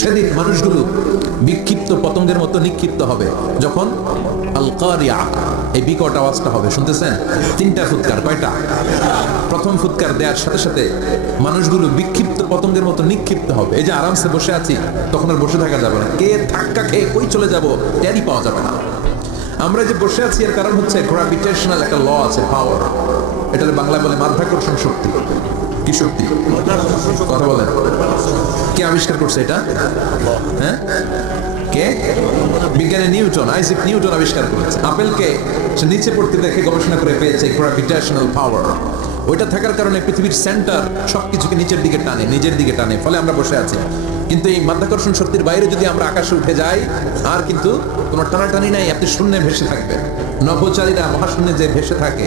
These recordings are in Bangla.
সেদিন মানুষগুলো বিক্ষিপ্ত পতঙ্গের মতো নিক্ষিপ্ত হবে। যখন আলকারিয়া, এই বিকট আওয়াজটা হবে, শুনতেছেন? তিনটা ফুৎকার, কয়টা? প্রথম ফুৎকার দেওয়ার সাথে সাথে মানুষগুলো বিক্ষিপ্ত পতঙ্গের মতো নিক্ষিপ্ত হবে। এই যে আরামসে বসে আছি, তখন আর বসে থাকা যাবে না। কে ধাক্কা খেয়ে কই চলে যাব, টেরই পাওয়া যাবে না। আমরা যে বসে আছি, এর কারণ হচ্ছে গ্রাভিটেশনাল একটা ল আছে পাওয়ার এটার বাংলায় বলে মাধ্যাকর্ষণ শক্তি। কি শক্তি কথা বলেন। কে আবিষ্কার করছে এটা? হ্যাঁ? কে? বিজ্ঞানী নিউটন আইসিক নিউটন আবিষ্কার করেছে। আপেলকে সে নিচে পড়তে দেখে গবেষণা করে পেয়েছে গ্রাভিটেশনাল পাওয়ার ওইটা থাকার কারণে পৃথিবীর সেন্টার সবকিছুকে নিচের দিকে টানে, নিজের দিকে টানে, ফলে আমরা বসে আছি। কিন্তু এই মাধ্যাকর্ষণ শক্তির বাইরে যদি আমরা আকাশে উঠে যাই, আর কিন্তু কোনো টানাটানি নাই, আপনি শূন্যে ভেসে থাকবেন। নভোচারীরা মহাশূন্যে যে ভেসে থাকে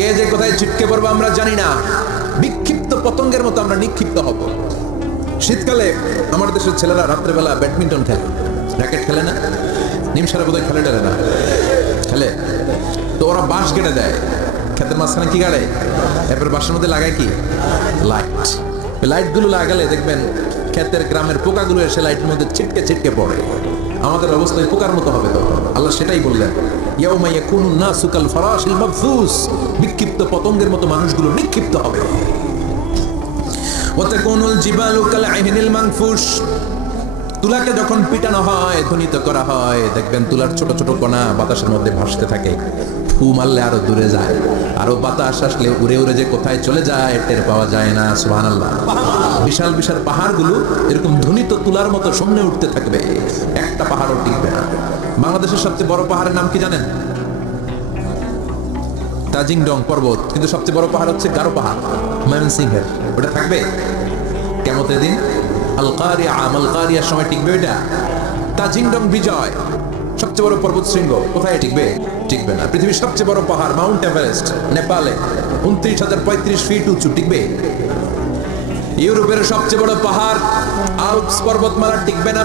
কে যে কোথায় ছিটকে পড়ব আমরা জানি না। বিক্ষিপ্ত পতঙ্গের মতো আমরা নিক্ষিপ্ত হব। শীতকালে আমার দেশের ছেলেরা রাত্রেবেলা ব্যাডমিন্টন খেলে। র্যাকেট খেলে না, নিমসারা বোধহয় খেলে টেলে না। খেলে। তো ওরা বাঁশ কেটে দেয়। ক্ষেতের মাঝখানে কি গাড়ে? এরপর বাঁশের মধ্যে লাগায় কি? লাইট লাইটগুলো লাগালে দেখবেন ক্ষেতের গ্রামের পোকাগুলো এসে লাইটের মধ্যে ছিটকে ছিটকে পড়ে। আমাদের অবস্থায় পোকার মতো হবে তো। আল্লাহ সেটাই বললেন। ইয়াউমা ইয়াকুনুন নাসু কাল ফারাশিল মাবথুস বিক্ষিপ্ত পতঙ্গের মতো মানুষগুলো নিক্ষিপ্ত হবে। ওয়াতাকুনুল জিবালু কাল তুলাকে যখন পিটানো হয়, ধ্বনিত করা হয়, দেখবেন তুলার ছোট ছোট কণা বাতাসের মধ্যে ভাসতে থাকে। ফু মারলে আরও দূরে যায়। আরও বাতাস আসলে উড়ে উড়ে যে কোথায় চলে যায়, টের পাওয়া যায় না, সুবহানাল্লাহ। বিশাল বিশাল পাহাড়গুলো এরকম ধ্বনিত তুলার মতো সামনে উঠতে থাকবে। একটা পাহাড়ও টিকবে না। বাংলাদেশের সবচেয়ে বড় পাহাড়ের নাম কি জানেন? তাজিংডং পর্বত। কিন্তু সবচেয়ে বড় পাহাড় হচ্ছে গারো পাহাড় ময়মনসিংহের ওটা থাকবে কেমতের দিন? আলকারিয়া আলকারিয়ার সময় টিকবে ওইটা? তাজিংডং বিজয়, সবচেয়ে বড় পর্বত শৃঙ্গ, কোথায় টিকবে? টিকবে না। পৃথিবীর সবচেয়ে বড় পাহাড়, মাউন্ট এভারেস্ট, নেপালে, উনত্রিশ হাজার পঁয়ত্রিশ ফিট উঁচু, টিকবে? ইউরোপের সবচেয়ে বড় পাহাড়, আলপস পর্বতমালা টিকবে না।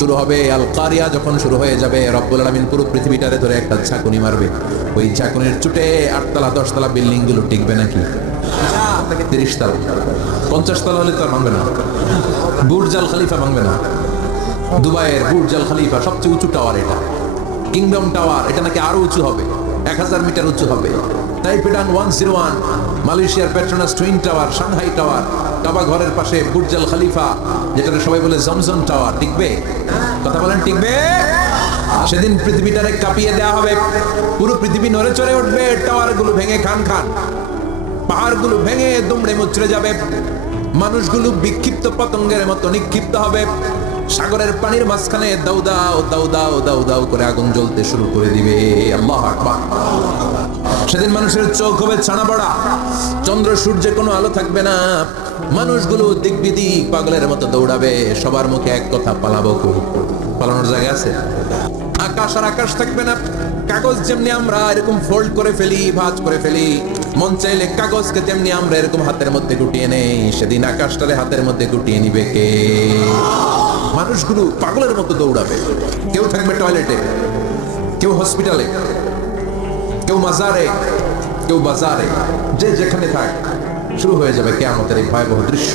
শুরু হবে আল কারিয়া যখন শুরু হয়ে যাবে, রব্বুল আলমিন পুরো পৃথিবীটারে ধরে একটা ঝাঁকুনি মারবে। ওই ঝাঁকুনির চুটে আটতলা, দশতলা বিল্ডিংগুলো টিকবে নাকি? তিরিশ তলা পঞ্চাশ তলা হলে তো আর ভাঙবে না। বুর্জ আল খালিফা ভাঙবে না। দুবাইয়ের বুর্জ আল খালিফা সবচেয়ে উঁচু টাওয়ার এটা। কিংডম টাওয়ার এটা নাকি আরও উঁচু হবে। এক হাজার মিটার উঁচু হবে। ওয়ান জিরো ওয়ান মালয়েশিয়ার Petronas twin tower Shanghai tower কাবা ঘরের পাশে বুর্জ আল খালিফা সবাই বলে জমজম টাওয়ার টিকবে? কথা বলেন, টিকবে? সেদিন পৃথিবীটারে কাঁপিয়ে দেওয়া হবে। পুরো পৃথিবী নড়ে চড়ে উঠবে টাওয়ারগুলো ভেঙে খান খান। পাহাড়গুলো ভেঙে দুমড়ে মুচড়ে যাবে। মানুষগুলো বিক্ষিপ্ত পতঙ্গের মতো নিক্ষিপ্ত হবে। সাগরের পানির মাঝখানে দাউ দাউ দাও দাউ দাউ করে আগুন জ্বলতে শুরু করে দিবে। আল্লাহ আকবার। সেদিন মানুষের চোখ হবে ছানা পড়া চন্দ্র সূর্যে কোনো আলো থাকবে না। মানুষগুলো দিক পাগলের মতো দৌড়াবে। সবার মুখে এক কথা পালাবো পালানোর জায়গা আছে? আকাশ আর আকাশ থাকবে না। কাগজ যেমনি আমরা এরকম ফোল্ড করে ফেলি, ভাঁজ করে ফেলি। মন চাইলে কাগজকে তেমনি আমরা এরকম হাতের মধ্যে গুটিয়ে নেই, সেদিন আকাশটারে হাতের মধ্যে গুটিয়ে নিবে কে? মানুষগুলো পাগলের মতো দৌড়াবে। কেউ থাকবে টয়লেটে কেউ হসপিটালে কেউ মাজারে কেউ বাজারে যে যেখানে থাক শুরু হয়ে যাবে কেয়ামতের এই ভয়াবহ দৃশ্য।